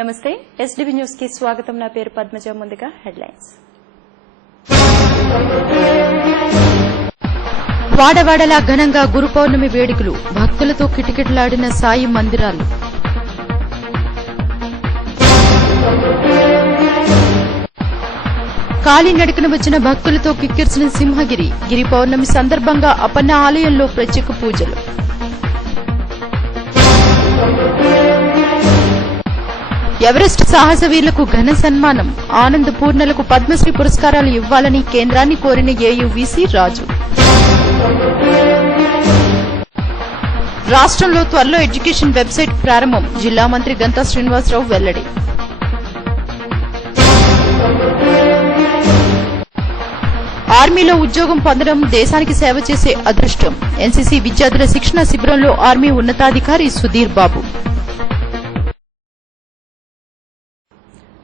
నమస్తే ఎస్డీబీ న్యూస్ కి స్వాగతం. నా పేరు పద్మజ. ముందుగా హెడ్లైన్స్. వాడవాడలా ఘనంగా గురు పౌర్ణమి వేడుకలు, భక్తులతో కిటకిటలాడిన సాయి మందిరాలు. కాలినడకన వచ్చిన భక్తులతో కిక్కిర్చిన సింహగిరి. గిరి పౌర్ణమి సందర్భంగా అపన్న ఆలయంలో ప్రత్యేక పూజలు. ఎవరెస్ట్ సాహసవీరులకు ఘన సన్మానం. ఆనంద్ పూర్ణలకు పద్మశ్రీ పురస్కారాలు ఇవ్వాలని కేంద్రాన్ని కోరిన ఏయూవీసీ రాజు. రాష్ట్రంలో త్వరలో ఎడ్యుకేషన్ వెబ్సైట్ ప్రారంభం. జిల్లా మంత్రి గంటా శ్రీనివాసరావు వెల్లడి. ఆర్మీలో ఉద్యోగం పొందడం దేశానికి సేవ చేసే అదృష్టం. ఎన్సీసీ విద్యార్థుల శిక్షణ శిబిరంలో ఆర్మీ ఉన్నతాధికారి Sudhir Babu.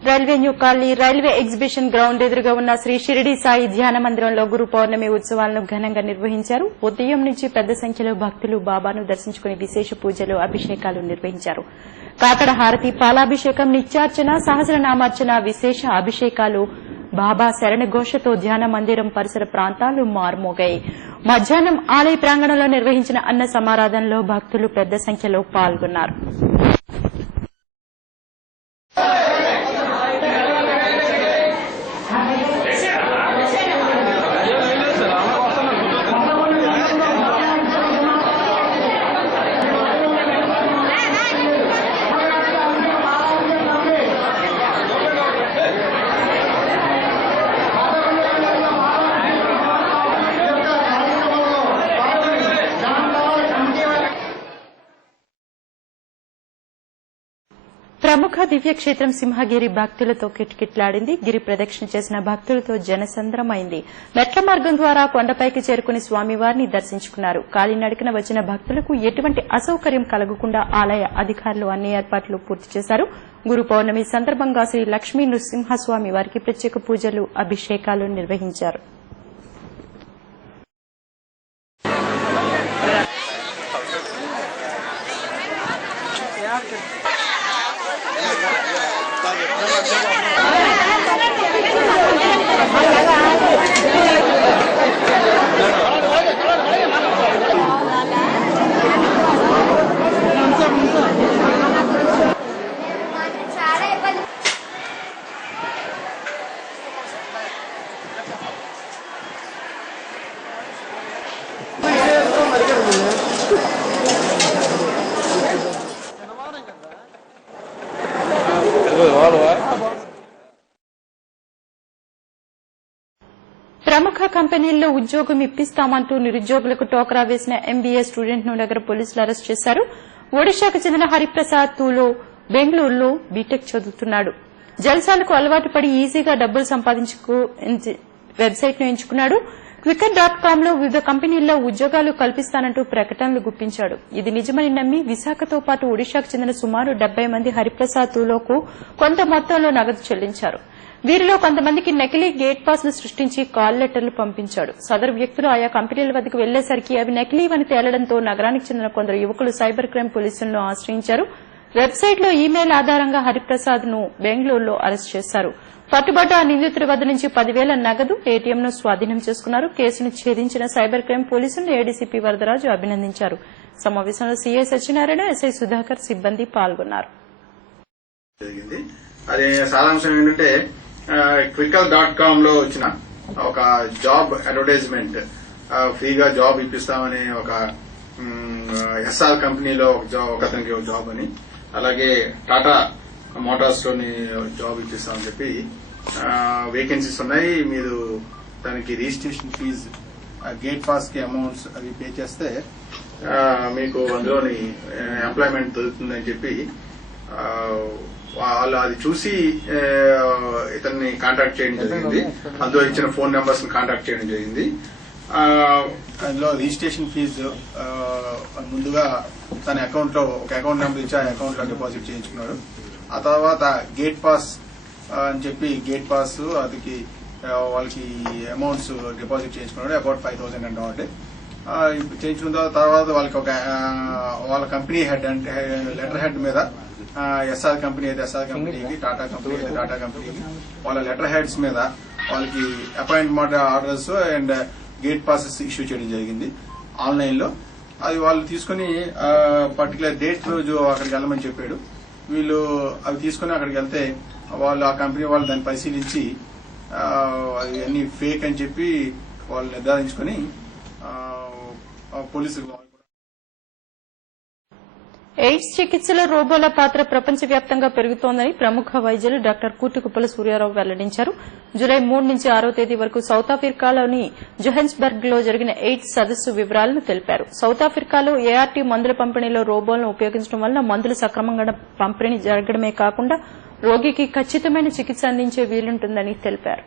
Railway new colony railway exhibition ground ఎదురుగా ఉన్న శ్రీ షిరిడి సాయి ధ్యాన మందిరంలో గురు పౌర్ణమి ఉత్సవాలను ఘనంగా నిర్వహించారు. ఉదయం నుంచి పెద్ద సంఖ్యలో భక్తులు బాబాను దర్శించుకుని విశేష పూజలు, అభిషేకాలు నిర్వహించారు. కాకడ హారతి, పాలాభిషేకం, నిత్యార్చన, సహస్రనామార్చన, విశేష అభిషేకాలు, బాబా శరణ ఘోషతో ధ్యాన మందిరం పరిసర ప్రాంతాలు మారుమోగాయి. మధ్యాహ్నం ఆలయ ప్రాంగణంలో నిర్వహించిన అన్న సమారాధనలో భక్తులు పెద్ద సంఖ్యలో పాల్గొన్నారు. ప్రముఖ దివ్యక్షేత్రం సింహగిరి భక్తులతో కిటకిటలాడింది. గిరి ప్రదక్షిణ చేసిన భక్తులతో జనసంద్రమైంది. మెట్ల మార్గం ద్వారా కొండపైకి చేరుకుని స్వామివారిని దర్శించుకున్నారు. కాలినడకన వచ్చిన భక్తులకు ఎటువంటి అసౌకర్యం కలగకుండా ఆలయ అధికారులు అన్ని ఏర్పాట్లు పూర్తి చేశారు. గురు పౌర్ణమి సందర్భంగా శ్రీ లక్ష్మీ నృసింహస్వామి వారికి ప్రత్యేక పూజలు, అభిషేకాలు నిర్వహించారు. ప్రముఖ కంపెనీల్లో ఉద్యోగం ఇప్పిస్తామంటూ నిరుద్యోగులకు టోకరా వేసిన ఎంబీఏ స్టూడెంట్ ను నగర పోలీసులు అరెస్ట్ చేశారు. ఒడిశాకు చెందిన హరిప్రసాద్ తూలో బెంగళూరులో బీటెక్ చదువుతున్నాడు. జల్సాలకు అలవాటు పడి ఈజీగా డబ్బులు సంపాదించుకు వెబ్సైట్ ను ఎంచుకున్నాడు. క్వికర్.com లో వివిధ కంపెనీల్లో ఉద్యోగాలు కల్పిస్తానంటూ ప్రకటనలు గుప్పించాడు. ఇది నిజమని నమ్మి విశాఖతో పాటు ఒడిశాకు చెందిన సుమారు 70 మంది హరిప్రసాద్ తూలోకు కొంత మొత్తంలో నగదు చెల్లించారు. వీరిలో కొంతమందికి నకిలీ గేట్ పాస్లు సృష్టించి కాల్ లెటర్లు పంపించాడు. సదరు వ్యక్తులు ఆయా కంపెనీల వద్దకు వెళ్లేసరికి అవి నకిలీవని తేలడంతో నగరానికి చెందిన కొందరు యువకులు సైబర్ క్రైమ్ పోలీసులను ఆశ్రయించారు. వెబ్సైట్ లో ఈమెయిల్ ఆధారంగా హరిప్రసాద్ ను బెంగళూరులో అరెస్ట్ చేశారు. పట్టుబట్ట ఆ నిందితుడి వద్ద నుంచి 10,000 నగదు, ఏటీఎంను స్వాధీనం చేసుకున్నారు. కేసును ఛేదించిన సైబర్ క్రైమ్ పోలీసులను ఏడీసీపీ వరదరాజు అభినందించారు. సమావేశంలో సీఐ సత్యనారాయణ, ఎస్ఐ సుధాకర్ సిబ్బంది పాల్గొన్నారు. క్వికర్.com లో వచ్చిన ఒక జాబ్ అడ్వర్టైజ్మెంట్, ఫ్రీగా జాబ్ ఇప్పిస్తామని ఒక ఎస్ఆర్ కంపెనీలో ఒకతనికి ఒక జాబ్ అని, అలాగే టాటా మోటార్స్ లోని జాబ్ ఇప్పిస్తామని చెప్పి వేకెన్సీస్ ఉన్నాయి. మీరు దానికి రిజిస్ట్రేషన్ ఫీజు, గేట్ పాస్ కి అమౌంట్స్ అవి పే చేస్తే మీకు అందులోని ఎంప్లాయ్మెంట్ దొరుకుతుందని చెప్పి వాళ్ళు అది చూసి ఇతన్ని కాంటాక్ట్ చేయడం జరిగింది. అందులో ఇచ్చిన ఫోన్ నెంబర్స్ ని కాంటాక్ట్ చేయడం జరిగింది. అందులో రిజిస్ట్రేషన్ ఫీజు ముందుగా తన అకౌంట్ లో ఒక అకౌంట్ నెంబర్ ఇచ్చి ఆ అకౌంట్ లో డిపాజిట్ చేయించుకున్నాడు. ఆ తర్వాత గేట్ పాస్ అని చెప్పి గేట్ పాస్ అదికి వాళ్ళకి అమౌంట్స్ డిపాజిట్ చేయించుకున్నాడు. అబౌట్ 5,000 అంటే చేయించుకున్న తర్వాత వాళ్ళకి ఒక వాళ్ళ కంపెనీ హెడ్ అంటే లెటర్ హెడ్ మీద ఎస్ఆర్ కంపెనీ అయితే ఎస్ఆర్ కంపెనీకి, టాటా కంపెనీ అయితే టాటా కంపెనీకి వాళ్ళ లెటర్ హెడ్స్ మీద వాళ్ళకి appointment orders and gate passes issue చేయడం జరిగింది ఆన్లైన్ లో. అది వాళ్ళు తీసుకుని పర్టికులర్ డేట్ రోజు అక్కడికి వెళ్ళమని చెప్పాడు. వీళ్ళు అవి తీసుకుని అక్కడికి వెళ్తే వాళ్ళు ఆ కంపెనీ వాళ్ళు దాన్ని పరిశీలించి అది అన్ని ఫేక్ అని చెప్పి వాళ్ళు నిర్ధారించుకుని పోలీసులు. ఎయిడ్స్ చికిత్సలో రోబోల పాత్ర ప్రపంచవ్యాప్తంగా పెరుగుతోందని ప్రముఖ వైద్యులు డాక్టర్ కూటికుప్పల సూర్యారావు వెల్లడించారు. జులై 3 నుంచి 6వ తేదీ వరకు సౌత్ ఆఫ్రికాలోని జోహెన్స్బర్గ్ లో జరిగిన ఎయిడ్స్ సదస్సు వివరాలను తెలిపారు. సౌత్ ఆఫ్రికాలో ఏఆర్టీ మందుల పంపిణీలో రోబోలను ఉపయోగించడం వల్ల మందులు సక్రమంగా పంపిణీ జరగడమే కాకుండా రోగికి ఖచ్చితమైన చికిత్స అందించే వీలుంటుందని తెలిపారు.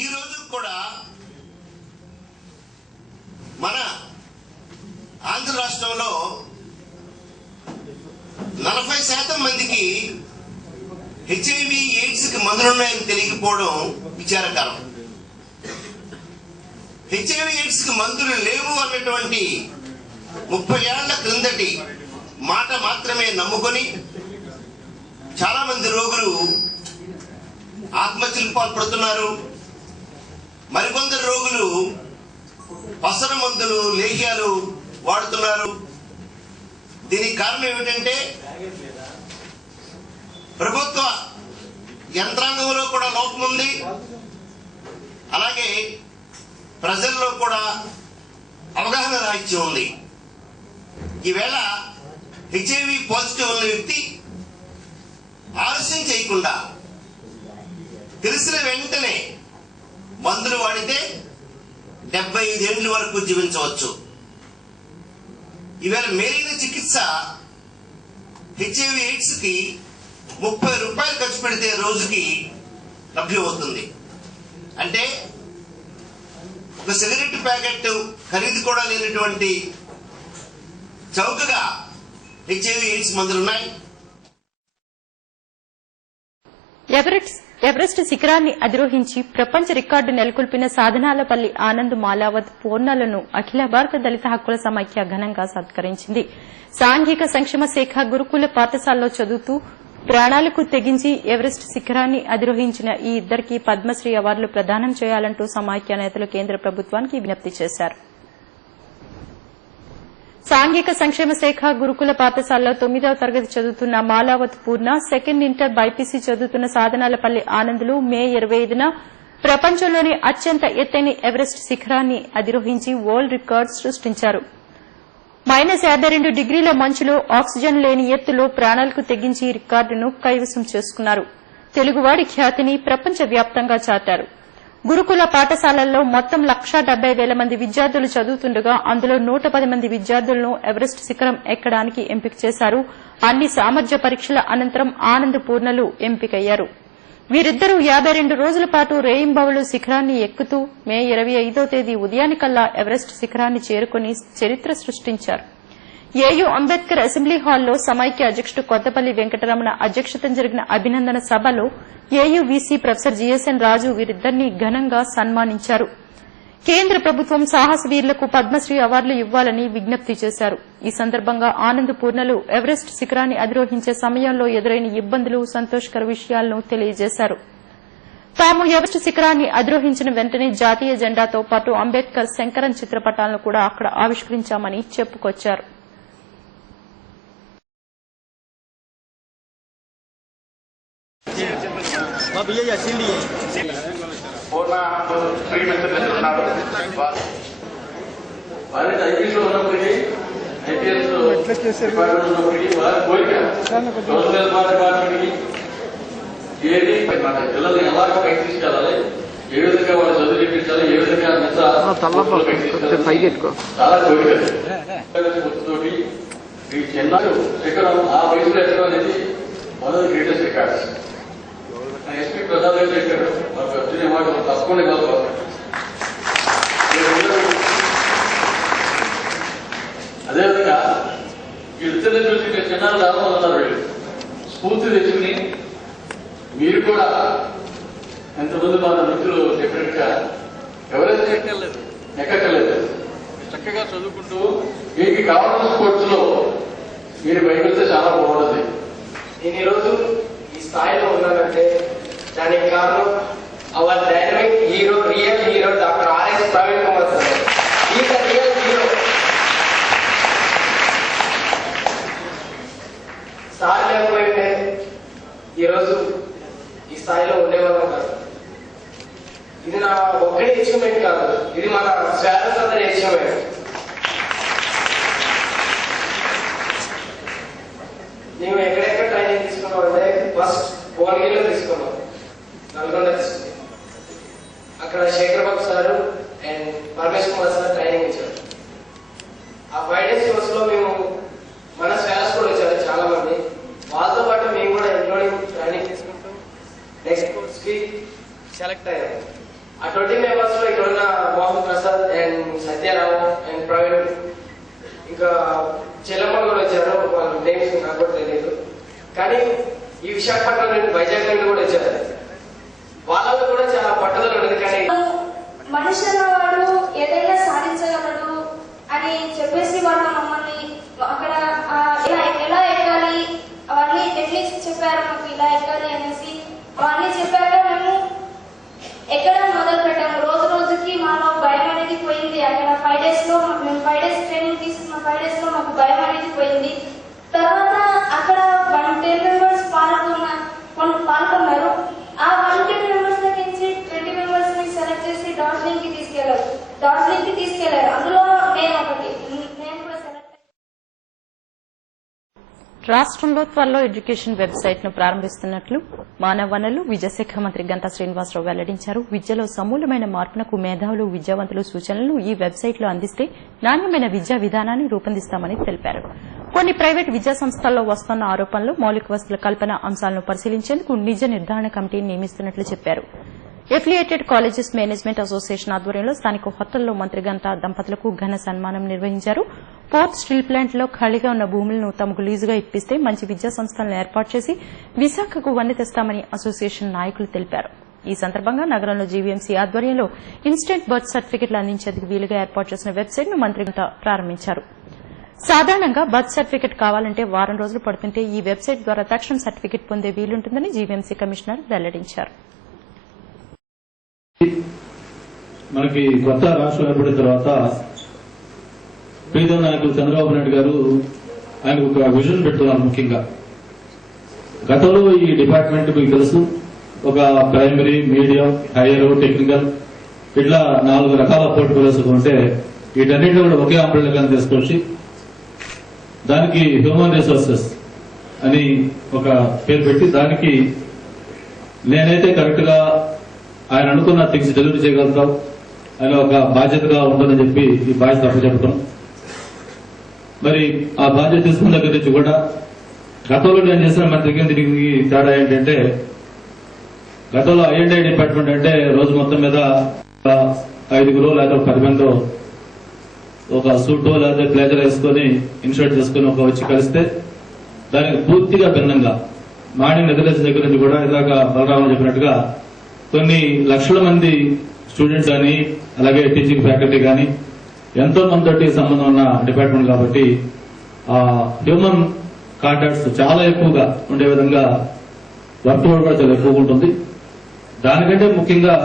ఈ రోజు కూడా మన ఆంధ్ర రాష్ట్రంలో 40% మందికి హెచ్ఐవి ఎయిడ్స్ కి మందులున్నాయని తెలియకపోవడం విచారకరం. హెచ్ఐవి ఎయిడ్స్ కి మందులు లేవు అన్నటువంటి 30 ఏళ్ల క్రిందటి మాట మాత్రమే నమ్ముకొని చాలా మంది రోగులు ఆత్మహత్యలకు పాల్పడుతున్నారు. మరికొందరు రోగులు పసర మందులు, లేహ్యాలు వాడుతున్నారు. దీనికి కారణం ఏమిటంటే ప్రభుత్వ యంత్రాంగంలో కూడా లోపం ఉంది, అలాగే ప్రజల్లో కూడా అవగాహన రాహిత్యం ఉంది. ఈవేళ హెచ్ఐవి పాజిటివ్ ఉన్న వ్యక్తి ఆలస్యం చేయకుండా తెలిసిన వెంటనే మందులు వాడితే 75 ఏళ్ల వరకు జీవించవచ్చు. ఈవేళ మేలైన చికిత్స హెచ్ఐవి ఎయిడ్స్ కి 30 రూపాయలు ఖర్చు పెడితే రోజుకి లభ్యమవుతుంది. అంటే ఒక సిగరెట్ ప్యాకెట్ ఖరీదు కూడా లేనటువంటి చౌకగా హెచ్ఐవి ఎయిడ్స్ మందులున్నాయి. ఎవరెస్ట్ శిఖరాన్ని అధిరోహించి ప్రపంచ రికార్డు నెలకొల్పిన సాధనాలపల్లి ఆనంద్ మాలావత్ పూర్ణలను అఖిల భారత దళిత హక్కుల సమైక్య ఘనంగా సత్కరించింది. సాంఘిక సంక్షేమ శాఖ గురుకుల పాఠశాలలో చదువుతూ ప్రాణాలకు తెగించి ఎవరెస్ట్ శిఖరాన్ని అధిరోహించిన ఈ ఇద్దరికి పద్మశ్రీ అవార్డులు ప్రదానం చేయాలంటూ సమైక్య నేతలు కేంద్ర ప్రభుత్వానికి విజ్ఞప్తి చేశారు. సాంఘిక సంక్షేమ శాఖ గురుకుల పాఠశాలలో 9వ తరగతి చదువుతున్న మాలావత్ పూర్ణ, సెకండ్ ఇంటర్ బైపీసీ చదువుతున్న సాధనాలపల్లి ఆనందులు మే 25న ప్రపంచంలోని అత్యంత ఎత్తైన ఎవరెస్ట్ శిఖరాన్ని అధిరోహించి వరల్డ్ రికార్డు సృష్టించారు. -52 డిగ్రీల మంచులో ఆక్సిజన్ లేని ఎత్తులో ప్రాణాలకు తెగించి ఈ రికార్డును కైవసం చేసుకున్నారు. తెలుగువాడి ఖ్యాతిని ప్రపంచవ్యాప్తంగా చాటారు. గురుకుల పాఠశాలల్లో మొత్తం 1,70,000 మంది విద్యార్థులు చదువుతుండగా అందులో 110 మంది విద్యార్థులను ఎవరెస్ట్ శిఖరం ఎక్కడానికి ఎంపిక చేశారు. అన్ని సామర్థ్య పరీక్షల అనంతరం ఆనంద్ పూర్ణలు ఎంపికయ్యారు. వీరిద్దరూ 52 రోజుల పాటు రేయింబవళ్లు శిఖరాన్ని ఎక్కుతూ మే 25వ తేదీ ఉదయానికల్లా ఎవరెస్ట్ శిఖరాన్ని చేరుకుని చరిత్ర సృష్టించారు. ఏయూ అంబేద్కర్ అసెంబ్లీ హాల్లో సమైక్య అధ్యకుడు కొత్తపల్లి వెంకటరమణ అధ్యక్షతన జరిగిన అభినందన సభలో ఏయూ వీసీ ప్రొఫెసర్ జీఎస్ఎన్ రాజు వీరిద్దరిని ఘనంగా సన్మానించారు. కేంద్ర ప్రభుత్వం సాహస వీరులకు పద్మశ్రీ అవార్డులు ఇవ్వాలని విజ్ఞప్తి చేశారు. ఈ సందర్భంగా ఆనంద్ పూర్ణలు ఎవరెస్ట్ శిఖరాన్ని అధిరోహించే సమయంలో ఎదురైన ఇబ్బందులు, సంతోషకర విషయాలను తెలియజేశారు. తాము ఎవరెస్ట్ శిఖరాన్ని అధిరోహించిన వెంటనే జాతీయ జెండాతో పాటు అంబేద్కర్, శంకరన్ చిత్రపటాలను కూడా అక్కడ ఆవిష్కరించామని చెప్పుకొచ్చారు. ఐపీఎస్లో ఉన్నప్పటికీ ఐపీఎస్ డిపార్ట్మెంట్ ఉన్నప్పటికీ వారి కోరిక సోషల్ డిపార్ట్మెంట్కి ఏది మన పిల్లల్ని ఎలా పైకి తీసుకెళ్ళాలి, ఏ విధంగా వాళ్ళు చదువు చెప్పించాలి, ఏ విధంగా చాలా కోరికతోటి ఈ చిన్న శిఖరం ఆ వయసులో ఎక్కడం అనేది one of the greatest records. SP Prasad గారు చెప్పారు, మనకు వచ్చిన మాట తప్పకుండా కలవాలి. అదేవిధంగా వీళ్ళిద్దరిని చూసి మీరు చిన్నారు లాభం ఉన్నారు. వీళ్ళు స్ఫూర్తి తెచ్చుకుని మీరు కూడా ఎంతమంది మన మిత్రులు చెప్పినట్టుగా ఎవరైతే ఎక్కక్కర్లేదు, చక్కగా చదువుకుంటూ మీకు కావాల్సిన స్పోర్ట్స్ లో వీడి బయట వస్తే చాలా బాగుంటుంది. నేను ఈరోజు ఈ స్థాయిలో ఉన్నానంటే దానికి కారణం our dynamic hero, real hero doctor R S Praveen Kumar sir. Is the real hero. Sir లేకపోయింటే ఈరోజు ఈ స్థాయిలో ఉండేవాళ్ళం కాదు. ఇది నా ఒక్కడి అచీవ్మెంట్ కాదు, ఇది మన శ్వాస అందరి అచీవ్మెంట్. మేము ఎక్కడెక్కడ ట్రైనింగ్ తీసుకున్నాం అంటే ఫస్ట్ భువనగిరిలో తీసుకున్నాం, నల్గొండ డిస్ట్రిక్ట్. అక్కడ Shekhar Babu sir and Paramesh Kumar sir training ఇచ్చారు. ఆ 5 days కోర్స్ లో మేము మన స్వాస్ కూడా వచ్చారు చాలా మంది. వాళ్ళతో పాటు మేము కూడా ఇంక్లూడింగ్ ట్రైనింగ్ తీసుకుంటాం. నెక్స్ట్ కోర్స్ కి సెలెక్ట్ అయ్యాం. ఆ 20 members లో ఇక్కడ ఉన్న మోహన్ ప్రసాద్ అండ్ సత్యారావు అండ్ ప్రవీణ్, ఇంకా చెల్లమ్మ కూడా వచ్చారు. వాళ్ళ నేమ్స్ నాకు కూడా తెలియదు, కానీ ఈ విశాఖపట్నం నుండి వైజాగ్ నుండి కూడా వచ్చారు. వాళ్ళలో కూడా చాలా పట్టుదల ఉండదు. కానీ మనిషి అన్నవాడు ఏదైనా సాధించగలడు అని చెప్పేసి వాళ్ళు మమ్మల్ని అక్కడ ఎలా ఎక్కాలి అవన్నీ టెక్నిక్స్ చెప్పారు మాకు, ఇలా ఎక్కాలి అనేసి అవన్నీ చెప్పాక మేము ఎక్కడం మొదలు పెట్టాము. రోజు రోజుకి మాలో భయం అనేది పోయింది. అక్కడ 5 days లో మేము 5 days ట్రైనింగ్ తీసుకున్న 5 days లో మాకు భయం అనేది పోయింది. తర్వాత అక్కడ 110 members పాల్గొన్నారు. ఆ 110 members నుంచి 20 members ని సెలెక్ట్ చేసి డార్జిలింగ్ కి తీసుకెళ్లారు. అందులో నేను కూడా సెలెక్ట్. రాష్ట్రంలో త్వరలో ఎడ్యుకేషన్ వెబ్సైట్ ను ప్రారంభిస్తున్నట్లు మానవ వనరులు విద్యాశాఖ మంత్రి గంటా శ్రీనివాసరావు వెల్లడించారు. విద్యలో సమూలమైన మార్పునకు మేధావులు, విద్యావంతులు సూచనలను ఈ వెబ్సైట్లో అందిస్తే నాణ్యమైన విద్యా విధానాన్ని రూపొందిస్తామని తెలిపారు. కొన్ని ప్రైవేటు విద్యా సంస్థల్లో వస్తున్న ఆరోపణలు, మౌలిక వసతుల కల్పన అంశాలను పరిశీలించేందుకు నిజ నిర్ధారణ కమిటీని నియమిస్తున్నట్లు చెప్పారు. ఎఫిలియేటెడ్ కాలేజెస్ మేనేజ్మెంట్ అసోసియేషన్ ఆధ్వర్యంలో స్థానిక హోటల్లో మంత్రి గంటా దంపతులకు ఘన సన్మానం నిర్వహించారు. పోర్ట్ స్టీల్ ప్లాంట్ లో ఖాళీగా ఉన్న భూములను తమకు లీజుగా ఇప్పిస్తే మంచి విద్యా సంస్థలను ఏర్పాటు చేసి విశాఖకు వన్నె తెస్తామని అసోసియేషన్ నాయకులు తెలిపారు. ఈ సందర్భంగా నగరంలో జీవీఎంసీ ఆధ్వర్యంలో ఇన్స్టెంట్ బర్త్ సర్టిఫికెట్లు అందించేందుకు వీలుగా ఏర్పాటు చేసిన వెబ్సైట్ ను మంత్రి గంటా ప్రారంభించారు. సాధారణంగా బర్త్ సర్టిఫికెట్ కావాలంటే వారం రోజులు పడుతుంటే ఈ వెబ్సైట్ ద్వారా తక్షణ సర్టిఫికెట్ పొందే వీలుంటుందని జీవీఎంసీ కమిషనర్ వెల్లడించారు. మనకి కొత్త రాష్ట్రం ఏర్పడిన తర్వాత ప్రీతం నాయకులు చంద్రబాబు నాయుడు గారు ఆయన ఒక విజన్ పెడుతున్నారు. ముఖ్యంగా గతంలో ఈ డిపార్ట్మెంట్ మీకు తెలుసు, ఒక ప్రైమరీ, మీడియం, హైయర్, టెక్నికల్ ఇట్లా 4 రకాల పోర్ట్ఫోలియోస్ ఉంటే వీటన్నింటిలో కూడా ఒకే అంబ్రెల్లా కింద తీసుకొచ్చి దానికి హ్యూమన్ రిసోర్సెస్ అని ఒక పేరు పెట్టి దానికి నేనైతే కరెక్ట్ గా ఆయన అనుకున్న థింగ్స్ డెలివరీ చేయగలుగుతాం అని ఒక బాధ్యతగా ఉంటుందని చెప్పి ఈ బాధ్యత అప్పచెప్పడం. మరి ఆ బాధ్యత తీసుకున్న దగ్గర నుంచి కూడా గతంలో నేను చేసిన మంత్రికి దీనికి తేడా ఏంటంటే, గతంలో ఐఎండ్ఐ డిపార్ట్మెంట్ అంటే రోజు మొత్తం మీద 5 లేదా 10 మంది ఒక సూటో లేదా ప్లేజర్ వేసుకుని ఇన్షర్ట్ చేసుకుని ఒక వచ్చి కలిస్తే దానికి పూర్తిగా భిన్నంగా మార్నింగ్ నిద్రలేసిన దగ్గర నుంచి కూడా ఇలాగా బలరామని చెప్పినట్టుగా కొన్ని లక్షల మంది స్టూడెంట్స్ కానీ అలాగే టీచింగ్ ఫ్యాకల్టీ కానీ ఎంతో మందితోటి సంబంధం ఉన్న డిపార్ట్మెంట్ కాబట్టి ఆ హ్యూమన్ కాంటాక్ట్స్ చాలా ఎక్కువగా ఉండే విధంగా వర్క్ లోడ్ కూడా చాలా ఎక్కువగా ఉంటుంది. దానికంటే ముఖ్యంగా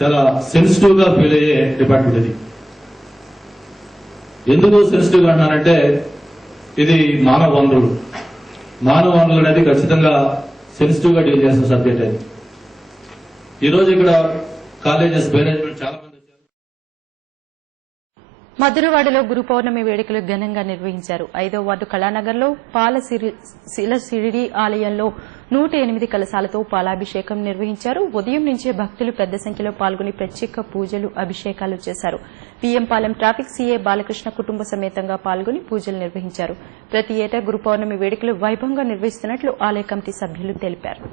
చాలా సెన్సిటివ్ గా ఫీల్ అయ్యే డిపార్ట్మెంట్ ఇది. ఎందుకు సెన్సిటివ్ గా అంటున్నానంటే, ఇది మానవ వనరులు అనేది ఖచ్చితంగా సెన్సిటివ్ గా డీల్ చేసిన సబ్జెక్ట్ అది. ఈ రోజు ఇక్కడ కాలేజెస్ మేనేజ్మెంట్ చాలా మంది వచ్చారు. మధురవాడలో గురు పౌర్ణమి వేడుకలు ఘనంగా నిర్వహించారు. 5వ వార్డు కళానగర్లో పాలశిరిడి ఆలయంలో 108 కలశాలతో పాలాభిషేకం నిర్వహించారు. ఉదయం నుంచే భక్తులు పెద్ద సంఖ్యలో పాల్గొని ప్రత్యేక పూజలు, అభిషేకాలు చేశారు. పిఎంపాలెం ట్రాఫిక్ సీఏ బాలకృష్ణ కుటుంబ సమేతంగా పాల్గొని పూజలు నిర్వహించారు. ప్రతి ఏటా గురు పౌర్ణమి వేడుకలు వైభవంగా నిర్వహిస్తున్నట్లు ఆలయ కమిటీ సభ్యులు తెలిపారు.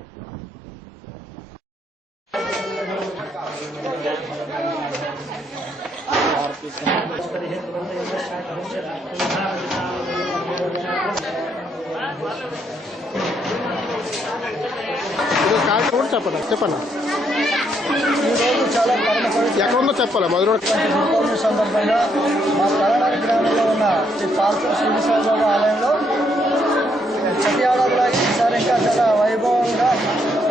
చెప్పండి ఈరోజు చాలా ఎక్కడ ఉందో చెప్పాలి. మధురవాడ సందర్భంగా మా కళానగర్ గ్రామంలో ఉన్న శ్రీ పార్శ్వ శ్రీ సాయిబాబా ఆలయంలో ప్రతి ఏడాదిలాగే ఈసారి ఇంకా చాలా వైభవంగా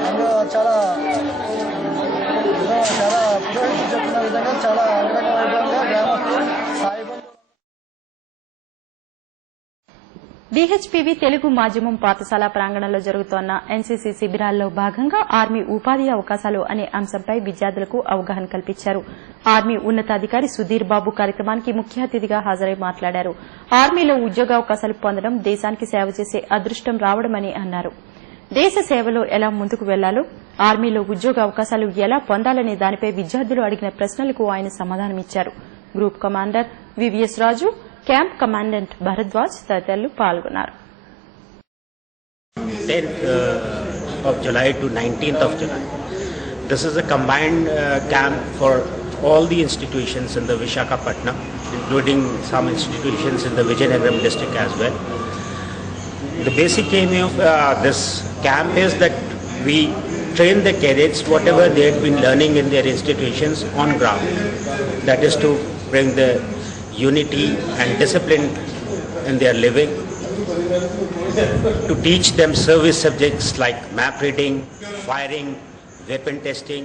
అందులో చాలా పురోహితులు చెప్తున్న విధంగా చాలా అంగరంగ వైభవంగా గ్రామస్తులు సాయిబంధు. బీహెచ్పీవీ తెలుగు మాధ్యమం పాఠశాల ప్రాంగణంలో జరుగుతోన్న ఎన్సీసీ శిబిరాల్లో భాగంగా ఆర్మీ ఉపాధి అవకాశాలు అనే అంశంపై విద్యార్థులకు అవగాహన కల్పించారు. ఆర్మీ ఉన్నతాధికారి సుధీర్ బాబు కార్యక్రమానికి ముఖ్య అతిథిగా హాజరై మాట్లాడారు. ఆర్మీలో ఉద్యోగావకాశాలు పొందడం దేశానికి సేవ చేసే అదృష్టం రావడమని అన్నారు. దేశ సేవలో ఎలా ముందుకు వెళ్లాలో, ఆర్మీలో ఉద్యోగ అవకాశాలు ఎలా పొందాలనే దానిపై విద్యార్థులు అడిగిన ప్రశ్నలకు ఆయన సమాధానమిచ్చారు. గ్రూప్ కమాండర్ వివిఎస్ రాజు, క్యాంప్ కమాండెంట్ భరద్వాజ్ తదితరులు పాల్గొన్నారు. 10th of July to 19th of July. This is a combined camp for all the institutions in the Visakhapatnam, including some institutions in the Vijayanagar district as well. The basic aim of this camp is that we train the cadets whatever they had been learning in their institutions on ground. That is to bring the unity and discipline in their living, to teach them service subjects like map reading, firing, weapon testing.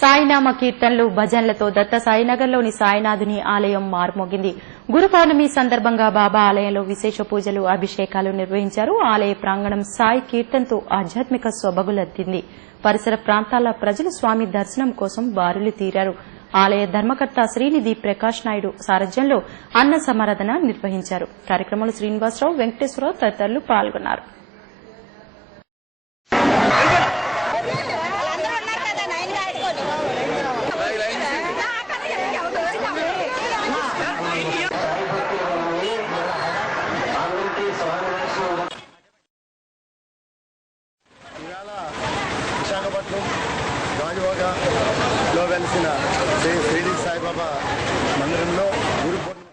సాయినామ కీర్తనలు, భజనలతో దత్త సాయినగర్లోని సాయినాథుని ఆలయం మార్మోగింది. గురు పౌర్ణమి సందర్భంగా బాబా ఆలయంలో విశేష పూజలు, అభిషేకాలు నిర్వహించారు. ఆలయ ప్రాంగణం సాయి కీర్తనతో ఆధ్యాత్మిక సొబగులద్దింది. పరిసర ప్రాంతాల ప్రజలు స్వామి దర్శనం కోసం బారులు తీరారు. ఆలయ ధర్మకర్త శ్రీనిధి ప్రకాష్ నాయుడు సారథ్యంలో అన్న సమారాధన నిర్వహించారు. కార్యక్రమంలో శ్రీనివాసరావు, వెంకటేశ్వరరావు తదితరులు పాల్గొన్నారు. విశాఖపట్నం గాజువాకలో వెలిసిన శ్రీ షిరిడి సాయిబాబా మందిరంలో గురు పౌర్ణమి.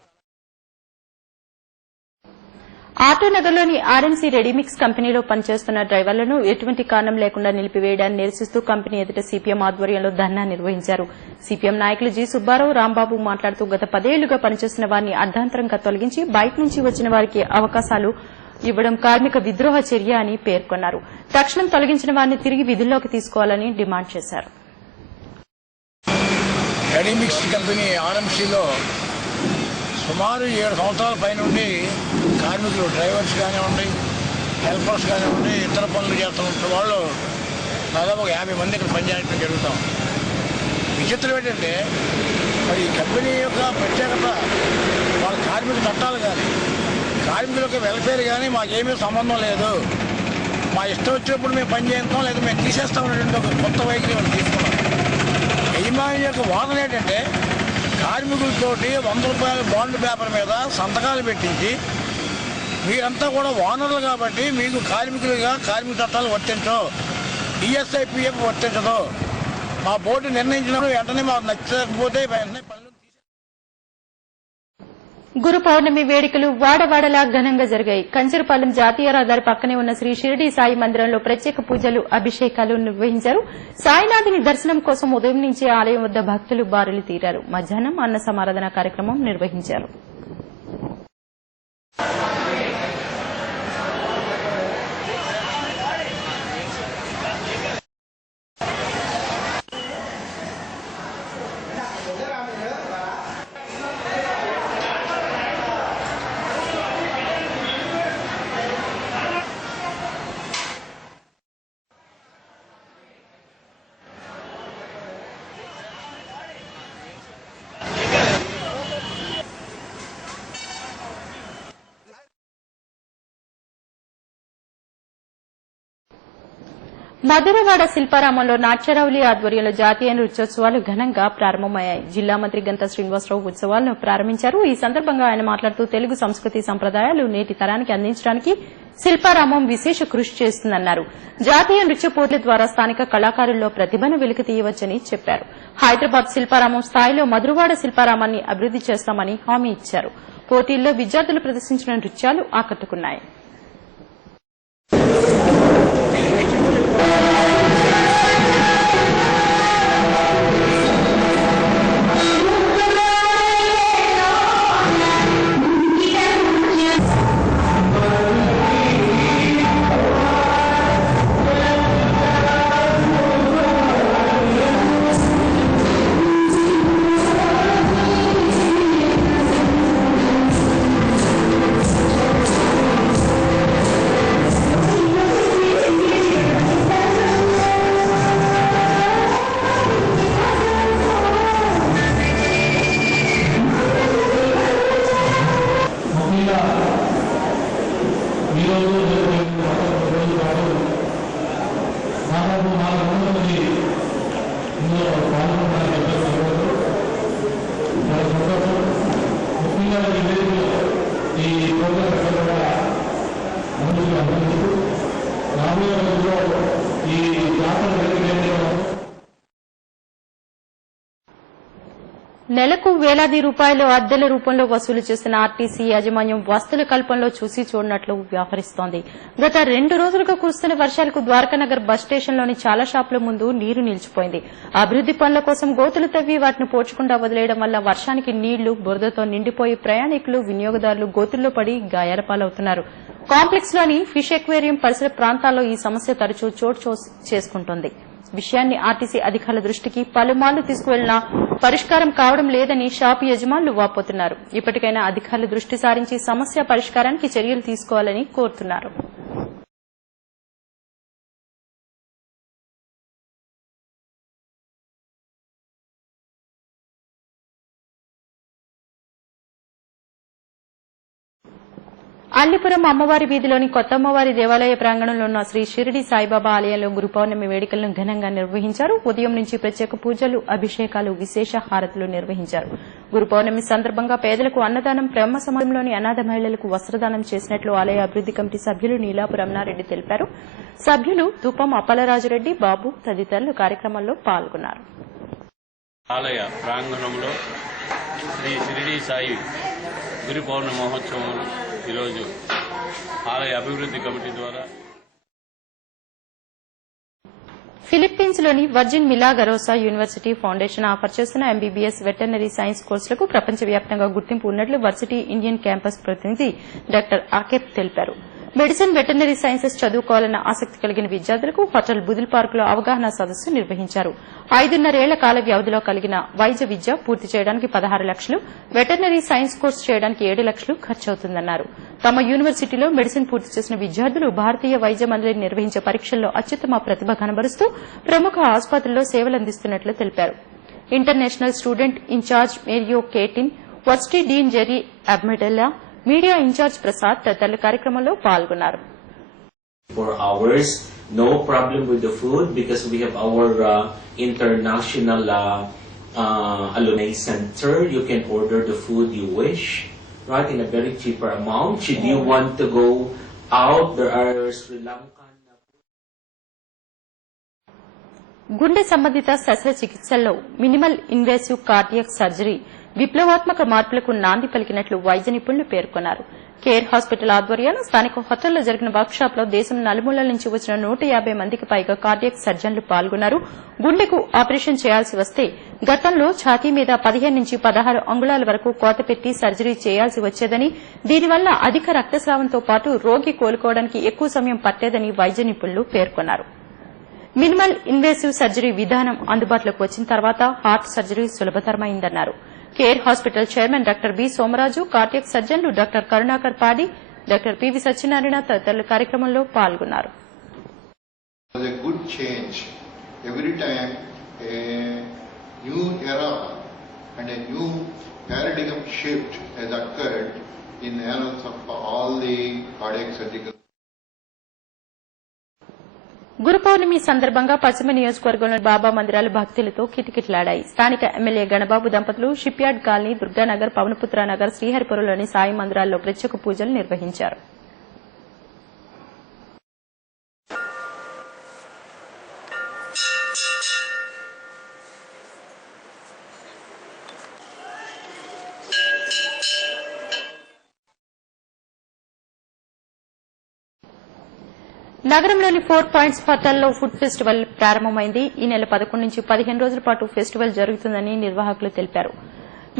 ఆటోనగర్లోని ఆర్ఎన్సీ రెడీమిక్స్ కంపెనీలో పనిచేస్తున్న డ్రైవర్లను ఎటువంటి కారణం లేకుండా నిలిపివేయడాన్ని నిరసిస్తూ కంపెనీ ఎదుట సిపిఎం ఆధ్వర్యంలో ధర్నా నిర్వహించారు. సిపిఎం నాయకులు జి సుబ్బారావు, రాంబాబు మాట్లాడుతూ గత 10 ఏళ్లుగా పనిచేస్తున్న వారిని అర్ధాంతరంగా తొలగించి బయట నుంచి వచ్చిన వారికి అవకాశాలు ఇవ్వడం కార్మిక విద్రోహ చర్య అని పేర్కొన్నారు. తక్షణం తొలగించిన వారిని తిరిగి విధుల్లోకి తీసుకోవాలని డిమాండ్ చేశారు. రెడీమిక్స్ కంపెనీ ఆర్ఎంసీలో సుమారు 7 సంవత్సరాల పైనుండి కార్మికులు, డ్రైవర్స్ కానివ్వండి, హెల్పర్స్ కానివ్వండి, ఇతర పనులు చేస్తున్న వాళ్ళు దాదాపు 50 మంది ఇక్కడ పనిచేయడం జరుగుతాం. విచిత్రం ఏంటంటే మరి ఈ కంపెనీ యొక్క ప్రత్యేకత వాళ్ళ కార్మిక చట్టాలు కానీ, కార్మికుల యొక్క వెల్ఫేర్ కానీ మాకేమీ సంబంధం లేదు, మా ఇష్టం వచ్చినప్పుడు మేము పని చేస్తాం లేదా మేము తీసేస్తామనేటువంటి ఒక కొత్త వైఖరి వాళ్ళు తీసుకున్నాం. యజమాని యొక్క వాదన ఏంటంటే కార్మికులతోటి 100 రూపాయల బాండ్ పేపర్ మీద సంతకాలు పెట్టించి మీరంతా కూడా ఓనర్లు కాబట్టి మీకు కార్మికులుగా కార్మిక చట్టాలు వర్తించవు, ఈఎస్ఐ పిఎఫ్ వర్తించదు, మా బోర్డు నిర్ణయించినప్పుడు వెంటనే మాకు నచ్చకపోతే వెంటనే పనులు. గురు పౌర్ణమి వేడుకలు వాడవాడలా ఘనంగా జరిగాయి. కంచరపాలెం జాతీయ రహదారి పక్కనే ఉన్న శ్రీ షిరిడి సాయి మందిరంలో ప్రత్యేక పూజలు, అభిషేకాలు నిర్వహించారు. సాయినాథుని దర్శనం కోసం ఉదయం నుంచే ఆలయం వద్ద భక్తులు బారులు తీరారు. మధ్యాహ్నం అన్న సమారాధన కార్యక్రమం నిర్వహించారు. మధురవాడ శిల్పారామంలో నాట్యరౌలి ఆధ్వర్యంలో జాతీయ నృత్యోత్సవాలు ఘనంగా ప్రారంభమయ్యాయి. జిల్లా మంత్రి గంటా శ్రీనివాసరావు ఉత్సవాలను ప్రారంభించారు. ఈ సందర్భంగా ఆయన మాట్లాడుతూ తెలుగు సంస్కృతి సంప్రదాయాలు నేటి తరానికి అందించడానికి శిల్పారామం విశేష కృషి చేస్తుందన్నారు. జాతీయ నృత్య పోటీల ద్వారా స్థానిక కళాకారుల్లో ప్రతిభను వెలికి తీయవచ్చని చెప్పారు. హైదరాబాద్ శిల్పారామం స్థాయిలో మధురవాడ శిల్పారామాన్ని అభివృద్ది చేస్తామని హామీ ఇచ్చారు. పోటీల్లో విద్యార్థులు ప్రదర్శించిన నృత్యాలు ఆకట్టుకున్నాయి. ఇందులో పాల్గొనడానికి చాలా సంతోషం. ముఖ్యంగా ఈ వేదికలో ఈ ప్రోగ్రాం కూడా అందరికీ అభినందిస్తూ రాబోయే రోజుల్లో ఈ జాతర జరిగే నెలకు వేలాది రూపాయలు అద్దెల రూపంలో వసూలు చేస్తున్న ఆర్టీసీ యాజమాన్యం వస్తుల కల్పనలో చూసి చూడనట్లు వ్యవహరిస్తోంది. గత 2 రోజులుగా కురుస్తున్న వర్షాలకు ద్వారకానగర్ బస్ స్టేషన్లోని చాలా షాపుల ముందు నీరు నిలిచిపోయింది. అభివృద్ది పనుల కోసం గోతులు తవ్వి వాటిని పోడ్చకుండా వదిలేయడం వల్ల వర్షానికి నీళ్లు బురదతో నిండిపోయి ప్రయాణికులు వినియోగదారులు గోతుల్లో పడి గాయాల పాలవుతున్నారు. కాంప్లెక్స్ లోని ఫిష్ ఎక్వేరియం పరిసర ప్రాంతాల్లో ఈ సమస్య తరచూ చోటు చేసుకుంటోంది. విషయాన్ని ఆర్టీసీ అధికారుల దృష్టికి పలుమార్లు తీసుకువెళ్లినా పరిష్కారం కావడం లేదని షాపు యజమానులు వాపోతున్నారు. ఇప్పటికైనా అధికారులు దృష్టి సారించి సమస్య పరిష్కారానికి చర్యలు తీసుకోవాలని కోరుతున్నారు. అల్లిపురం అమ్మవారి వీధిలోని కొత్త అమ్మవారి దేవాలయ ప్రాంగణంలో ఉన్న శ్రీ షిరిడి సాయిబాబా ఆలయంలో గురు పౌర్ణమి వేడుకలను ఘనంగా నిర్వహించారు. ఉదయం నుంచి ప్రత్యేక పూజలు, అభిషేకాలు, విశేష హారతులు నిర్వహించారు. గురు పౌర్ణమి సందర్భంగా పేదలకు అన్నదానం, బ్రహ్మ సమాజంలోని అనాథ మహిళలకు వస్త్రదానం చేసినట్లు ఆలయ అభివృద్ది కమిటీ సభ్యులు నీలాపు రమణారెడ్డి తెలిపారు. సభ్యులు తుప్పం అప్పలరాజురెడ్డి, బాబు తదితరులు కార్యక్రమంలో పాల్గొన్నారు. ఆలయ ప్రాంగణంలో శ్రీ షిరిడి సాయి గురు పౌర్ణమి మహోత్సవం ఈరోజు ఆలయ అభివృద్ది కమిటీ ద్వారా ఫిలిప్పీన్స్ లోని వర్జిన్ మిలాగరోసా యూనివర్సిటీ ఫౌండేషన్ ఆఫర్ చేస్తున్న ఎంబీబీఎస్ వెటర్నరీ సైన్స్ కోర్సులకు ప్రపంచవ్యాప్తంగా గుర్తింపు ఉన్నట్లు వర్సిటీ ఇండియన్ క్యాంపస్ ప్రతినిధి డాక్టర్ ఆకెప్ తెలిపారు. మెడిసిన్, వెటర్నరీ సైన్సెస్ చదువుకోవాలన్న ఆసక్తి కలిగిన విద్యార్థులకు హోటల్ బుదిల్ పార్కులో అవగాహన సదస్సు నిర్వహించారు. 5.5 ఏళ్ల కాల వ్యవధిలో కలిగిన వైద్య విద్య పూర్తి చేయడానికి 16 లక్షలు, వెటర్నరీ సైన్స్ కోర్సు చేయడానికి 7 లక్షలు ఖర్చవుతుందన్నారు. తమ యూనివర్సిటీలో మెడిసిన్ పూర్తి చేసిన విద్యార్థులు భారతీయ వైద్య మండలి నిర్వహించే పరీక్షల్లో అత్యుత్తమ ప్రతిభ కనబరుస్తూ ప్రముఖ ఆసుపత్రుల్లో సేవలందిస్తున్నట్లు తెలిపారు. ఇంటర్నేషనల్ స్టూడెంట్ ఇన్ఛార్జ్ మేరియో కేటిన్, వర్సిటీ డీన్ జెర్రీ అబ్మెడెల్లా, మీడియా ఇన్ఛార్జ్ ప్రసాద్ తదితరులు కార్యక్రమంలో పాల్గొన్నారు. For hours, no problem with the food because we have our international alumni center. You can order the food you wish, right, in a very cheaper amount. Should you want to go out, there are Sri Lankan. గుండె సంబంధిత శస్త్రచికిత్సల్లో minimal invasive cardiac surgery విప్లవాత్మక మార్పులకు నాంది పలికినట్లు వైద్య నిపుణులు పేర్కొన్నారు. Care hospital ఆధ్వర్యాన స్థానిక హోటల్లో జరిగిన వర్క్షాప్ లో దేశం నలుమూలల నుంచి వచ్చిన 150 మందికి పైగా కార్డియాక్ సర్జన్లు పాల్గొన్నారు. గుండెకు ఆపరేషన్ చేయాల్సి వస్తే గతంలో ఛాతీ మీద 15 నుంచి 16 అంగుళాల వరకు కోత పెట్టి సర్జరీ చేయాల్సి వచ్చేదని, దీనివల్ల అధిక రక్తస్రావంతో పాటు రోగి కోలుకోవడానికి ఎక్కువ సమయం పట్టేదని వైద్య నిపుణులు పేర్కొన్నారు. మినిమల్ ఇన్వేసివ్ సర్జరీ విధానం అందుబాటులోకి వచ్చిన తర్వాత హార్ట్ సర్జరీ సులభతరమైందన్నారు. Care hospital chairman doctor B Somaraju, cardiac సర్జన్లు doctor Karunakar Padi, doctor P V Satyanarayana తదితరులు కార్యక్రమంలో పాల్గొన్నారు. Good change every time a new era and a new paradigm shift has occurred in annals of all the cardiac surgical. గురు పౌర్ణమి సందర్భంగా పశ్చిమ నియోజకవర్గంలోని బాబా మందిరాలు భక్తులతో కిటకిటలాడాయి. స్థానిక ఎమ్మెల్యే గణబాబు దంపతులు షిప్యార్డ్ కాలనీ, దుర్గానగర్, పవనపుత్ర నగర్, శ్రీహరిపురంలోని సాయి మందిరాల్లో ప్రత్యేక పూజలు నిర్వహించారు. నగరంలోని 4 పాయింట్స్ హోటల్లో ఫుడ్ ఫెస్టివల్ ప్రారంభమైంది. ఈ నెల 11 నుంచి 15 రోజుల పాటు ఫెస్టివల్ జరుగుతుందని నిర్వాహకులు తెలిపారు.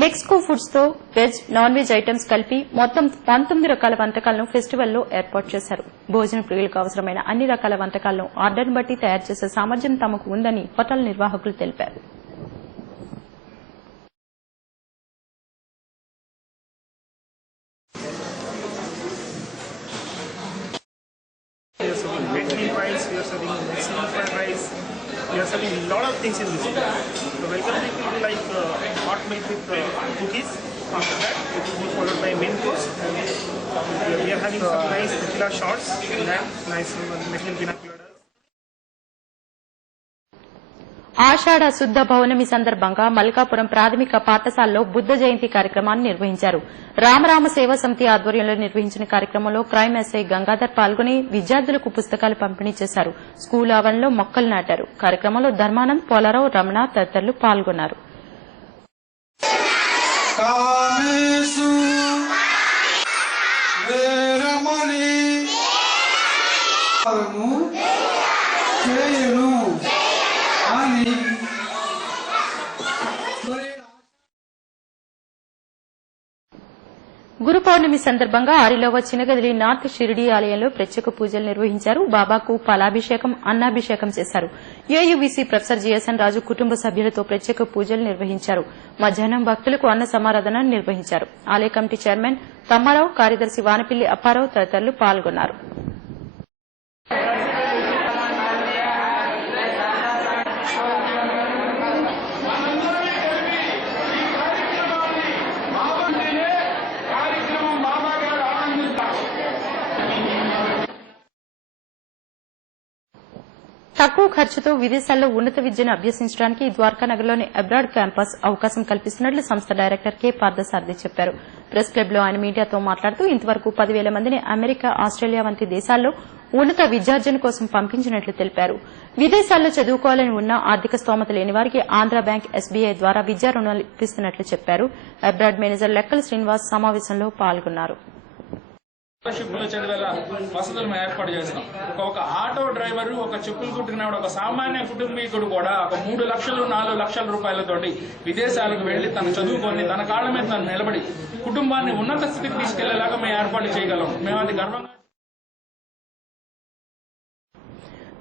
మెక్సికో ఫుడ్స్ తో వెజ్, నాన్ వెజ్ ఐటమ్స్ కలిపి మొత్తం 19 రకాల వంటకాలను ఫెస్టివల్లో ఏర్పాటు చేశారు. భోజన ప్రియులకు అవసరమైన అన్ని రకాల వంటకాలను ఆర్డర్ను బట్టి తయారు చేసే సామర్థ్యం తమకు ఉందని హోటల్ నిర్వాహకులు తెలిపారు. We are serving Mexican fried rice. We are serving a lot of things in this. The welcome drink will be like hot milk with cookies. After that, it will be followed by main course. And we are having some nice tequila shots. Nice Mexican pina colada. ఆషాఢ శుద్ధ పౌర్ణమి సందర్భంగా మల్కాపురం ప్రాథమిక పాఠశాలలో బుద్ధ జయంతి కార్యక్రమాన్ని నిర్వహించారు. రామరామ సేవా సమితి ఆధ్వర్యంలో నిర్వహించిన కార్యక్రమంలో క్రైమ్ ఎస్ఐ గంగాధర్ పాల్గొని విద్యార్థులకు పుస్తకాలు పంపిణీ చేశారు. స్కూల్ ఆవరణలో మొక్కలు నాటారు. కార్యక్రమంలో ధర్మానంద్, పోలారావు, రమణ తదితరులు పాల్గొన్నారు. గురు పౌర్ణమి సందర్భంగా ఆరిలోవ చినగదిలి నార్త్ షిరిడీ ఆలయంలో ప్రత్యేక పూజలు నిర్వహించారు. బాబాకు పాలాభిషేకం, అన్నాభిషేకం చేశారు. ఏయువీసీ ప్రొఫెసర్ జీఎస్ఎన్ రాజు కుటుంబ సభ్యులతో ప్రత్యేక పూజలు నిర్వహించారు. మధ్యాహ్నం భక్తులకు అన్న సమారాధన నిర్వహించారు. ఆలయ కమిటీ చైర్మన్ తమ్మారావు, కార్యదర్శి వానపిల్లి అప్పారావు తదితరులు పాల్గొన్నారు. తక్కువ ఖర్చుతో విదేశాల్లో ఉన్నత విద్యను అభ్యసించడానికి ద్వారకా నగర్లోని అబ్రాడ్ క్యాంపస్ అవకాశం కల్పిస్తున్నట్లు సంస్థ డైరెక్టర్ కె పార్థసారథి చెప్పారు. ప్రెస్ క్లబ్లో ఆయన మీడియాతో మాట్లాడుతూ ఇంతవరకు 10,000 మందిని అమెరికా, ఆస్ట్రేలియా వంటి దేశాల్లో ఉన్నత విద్యార్జన కోసం పంపించినట్లు తెలిపారు. విదేశాల్లో చదువుకోవాలని ఉన్న ఆర్థిక స్తోమత లేని వారికి ఆంధ్ర బ్యాంక్, ఎస్బీఐ ద్వారా విద్యా రుణాలు ఇప్పిస్తున్నట్లు చెప్పారు. అబ్రాడ్ మేనేజర్ లెక్కల శ్రీనివాస్ సమావేశంలో పాల్గొన్నారు. స్కాలర్షిప్లో చదివేలా వసతులను ఏర్పాటు చేస్తాం. ఒక ఆటో డ్రైవర్, ఒక చెప్పులు కుట్టినవాడు, ఒక సామాన్య కుటుంబీకుడు కూడా ఒక 3 లక్షలు 4 లక్షల రూపాయలతోటి విదేశాలకు వెళ్లి తను చదువుకొని తన కాళ్ల మీద తను నిలబడి కుటుంబాన్ని ఉన్నత స్థితికి తీసుకెళ్లేలాగా మేము ఏర్పాటు చేయగలం. మేము అది గర్వంగా.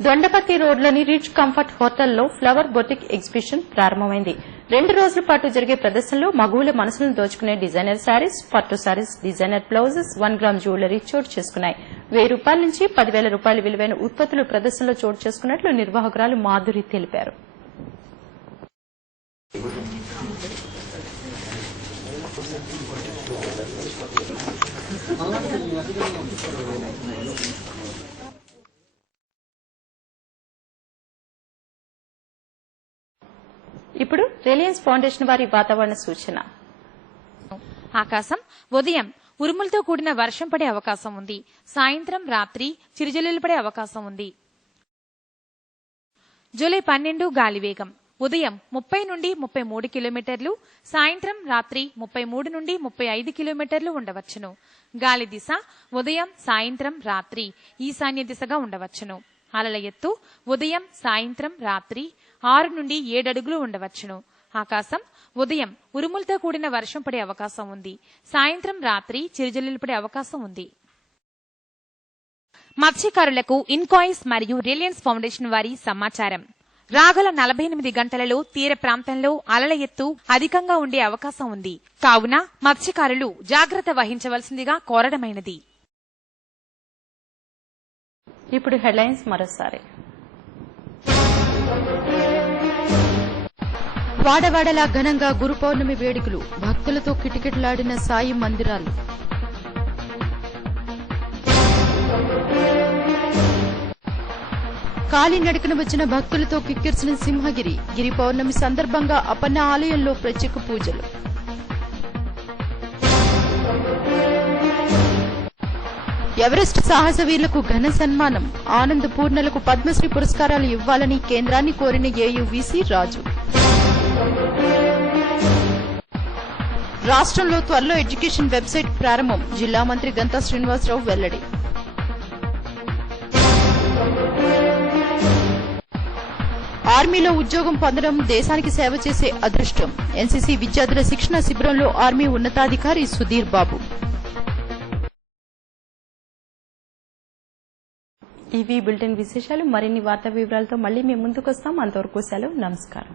దొండపర్తి రోడ్లోని రిచ్ కంఫర్ట్ హోటల్లో ఫ్లవర్ బొటిక్ ఎగ్జిబిషన్ ప్రారంభమైంది. 2 రోజుల పాటు జరిగే ప్రదర్శనలో మగువుల మనసులను దోచుకునే డిజైనర్ శారీస్, పట్టు saris, designer blouses, 1 gram jewellery చోటు చేసుకున్నాయి. ₹1000 నుంచి ₹10,000 విలువైన ఉత్పత్తులు ప్రదర్శనలో చోటు చేసుకున్నట్లు నిర్వాహకురాలు మాధురి తెలిపారు. ఇప్పుడు రిలయన్స్ ఫౌండేషన్ వారి వాతావరణ సూచన. ఆకాశం ఉదయం ఉరుములతో కూడిన వర్షం పడే అవకాశం ఉంది. సాయంత్రం, రాత్రి చిరుజల్లులు పడే అవకాశం ఉంది. జూలై 12 గాలి వేగం ఉదయం 30 నుండి 33 కిలోమీటర్లు, సాయంత్రం, రాత్రి 33 నుండి 35 కిలోమీటర్లు ఉండవచ్చును. గాలి దిశ ఉదయం, సాయంత్రం, రాత్రి ఈశాన్య దిశగా ఉండవచ్చును. అలల ఎత్తు ఉదయం, సాయంత్రం, రాత్రి 6 నుండి 7 అడుగులు ఉండవచ్చును. ఆకాశం ఉదయం ఉరుములతో కూడిన వర్షం పడే అవకాశం ఉంది. సాయంత్రం, రాత్రి చిరుజల్లులు పడే అవకాశం ఉంది. మత్స్యకారులకు ఇన్కాయిస్ మరియు రిలయన్స్ ఫౌండేషన్ వారి సమాచారం. రాగల 48 గంటలలో తీర ప్రాంతంలో అలల ఎత్తు అధికంగా ఉండే అవకాశం ఉంది. కావున మత్స్యకారులు జాగ్రత్త వహించవలసిందిగా కోరడమైనది. ఇప్పుడు హెడ్లైన్స్ మరోసారి. వాడవాడలా ఘనంగా గురు పౌర్ణమి వేడుకలు, భక్తులతో కిటకిటలాడిన సాయి మందిరాలు. కాలినడకన వచ్చిన భక్తులతో కిక్కిరిసిన సింహగిరి, గిరి పౌర్ణమి సందర్భంగా అపన్న ఆలయంలో ప్రత్యేక పూజలు. ఎవరెస్ట్ సాహస వీరులకు ఘన సన్మానం, ఆనంద్ పూర్ణలకు పద్మశ్రీ పురస్కారాలు ఇవ్వాలని కేంద్రాన్ని కోరిన ఏయువీసీ రాజు. రాష్ట్రంలో త్వరలో ఎడ్యుకేషన్ వెబ్సైట్ ప్రారంభం, జిల్లా మంత్రి గంటా శ్రీనివాసరావు వెల్లడి. ఆర్మీలో ఉద్యోగం పొందడం దేశానికి సేవ చేసే అదృష్టం, ఎన్సీసీ విద్యార్థుల శిక్షణ శిబిరంలో ఆర్మీ ఉన్నతాధికారి సుధీర్ బాబు. ఇవి బులెటిన్ విశేషాలు. మరిన్ని వార్తా వివరాలతో మళ్లీ మేము ముందుకు వస్తాం. అంతవరకు సెలవు. నమస్కారం.